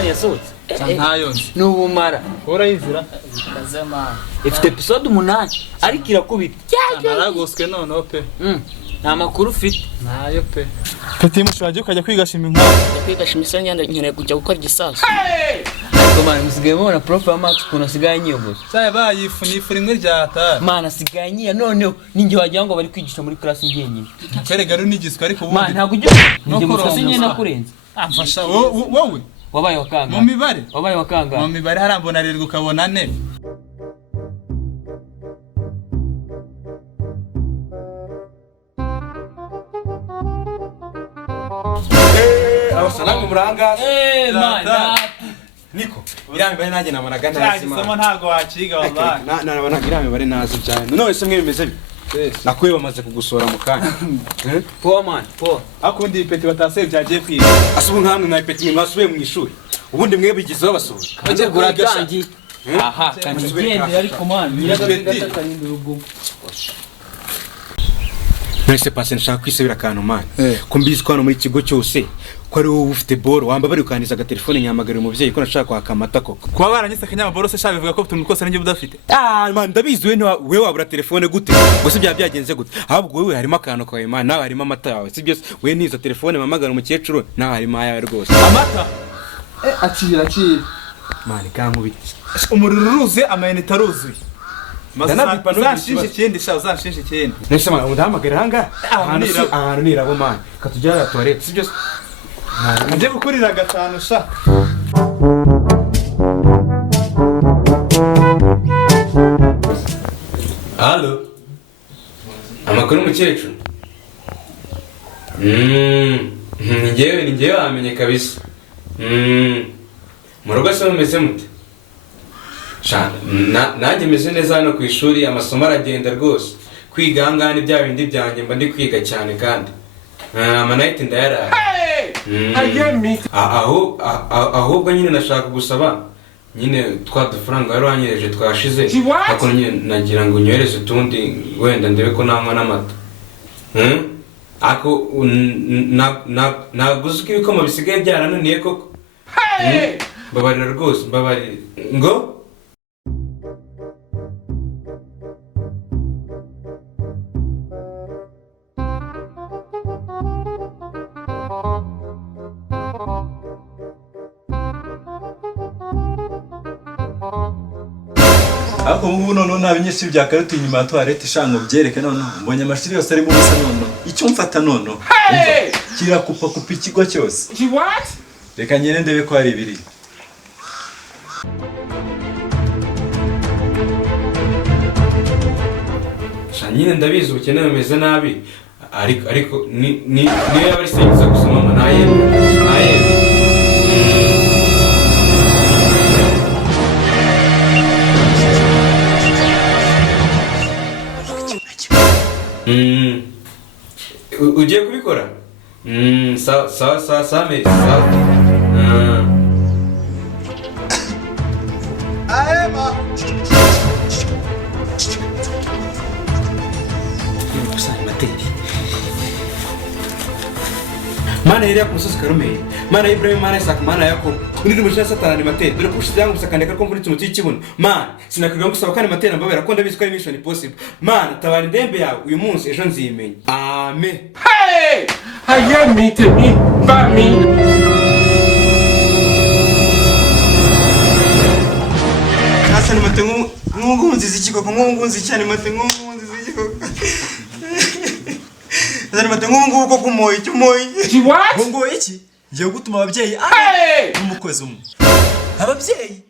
mani yasohotse ntayonze n'ubumara urayizira kazama ifite episode 8 ariko irakubita naragoswe noneho pe nta makuru ufite nayo pe Peti mushwaje ukajya kwigashima inkwavu kwigashima isanya nkeneye kujya gukora igisasu ariko mani musigaye mubona prof wa Max kuna sigaye nyiyogoza cyaye bayifunifura imwe ryata mani asigaye nyiya noneho ninjye wagira ngo bari kwigisha muri class ngenyine kerega ru nigiswe ariko ubundi mani ntago ujye ninjye musase nyene nakurenze amfasha wowe wabaye wakanga mu mibare wabaye wakanga mu mibare harambona rero ukabona ne Salamu muranga. mana Niko. Irami bari naje namanaga ntazi ma. Gisoma ntago waciga wallahi. Na irami bari nazi cyane. None se mwe bimeze bi. Nakwiye bamaze kugusora mu kanya. poa man poa Akundi Peti batase byagiye kwiga. Asubu nkamwe na Peti mwasubiye mu ishuri. Ubundi mwe bigizeho basura. baje guradangi aha kandi gende ariko man nyiragatakarinda urugo Nese passe nshaka kwisubira kantu man. Ko mbizi ko hano muri kigo cyose ko ari wowe ufite boro wamba bari ukaniza aga telefone nyamagara umuvyeyi ko nashaka kwaka amata koko. Kuba baranyise akanyama borose sha bivuga ko tuntu twose n'ingiye budafite. Man ndabizi we wabura telefone gute? Gusa byagenze gute? Ahubwo wewe harimo akantu kawe man nawe harimo amata yawe. Si byose we nizo telefone mamagara umukecuru nawe harimo ayawe rwose. Amata acira Man kankubiti. umuriro uruze amayinite aruzuye. Ndanabipa Uzanshinje ikindi sha uzanshinje ikindi. Nese man undahamagara hanga. Ahantu nirabo man. Katujya toilette si byose. Nje gukurira gatanu sha. Allo. Amakuru mukecuru. Ningewe amenye kabisa. Murugo se mumeze mute? Sha nanjye meze neza hano ku ishuri amasomo aragenda rwose. Kwiga hangane bya bindi byanjye mba ndi kwiga cyane kandi. Amanite ndayara. Ahubwo nyine nashaka gusaba nyine twadufaranga yari wanyereje twashize ako nyine nagira ngo unyohereze utundi wenda ndebe ko nanywa n'amata. Ako naguze ko ibikoma bisigaye byarananiye koko. Mbabarira rwose mbabarira ngo Ako ubu none nabinyesha byakaruti inyuma ya toilette shango byereke none mbonye amashiri yose ari mu busa none icyo mfata none kira kupa ikigo cyose reka nyene ndebe ko hari ibiri nyine ndabizi ubukene bumeze nabi ariko niyo yaba ari sengiza gusa mama naye ugiye kubikora sawa mate Aema Mana Elia kumusozi Karumeli, Mana Ibrahim, Mana Isaac, Mana Yakobo. Ndi mushya Satani materi. Dore kushyize yangu gusakandeka ko mfite umuti w'ikibuno. Mana, sinakwiga gusaba kandi materi mbabera ko ndabizi ko ari mission impossible. Mana, tabara indembe yawe uyu munsi ejo nzimenya. Amen. Hey! I am me to me, by me. Hasani mate ngungunzi zikiko ngungunzi cyane mate ngungunzi zikiko Hasani mate ngunguko kumoyi cyumoyi What? Ngo iki ngiye gutuma ababyeyi umukozi umwe ababyeyi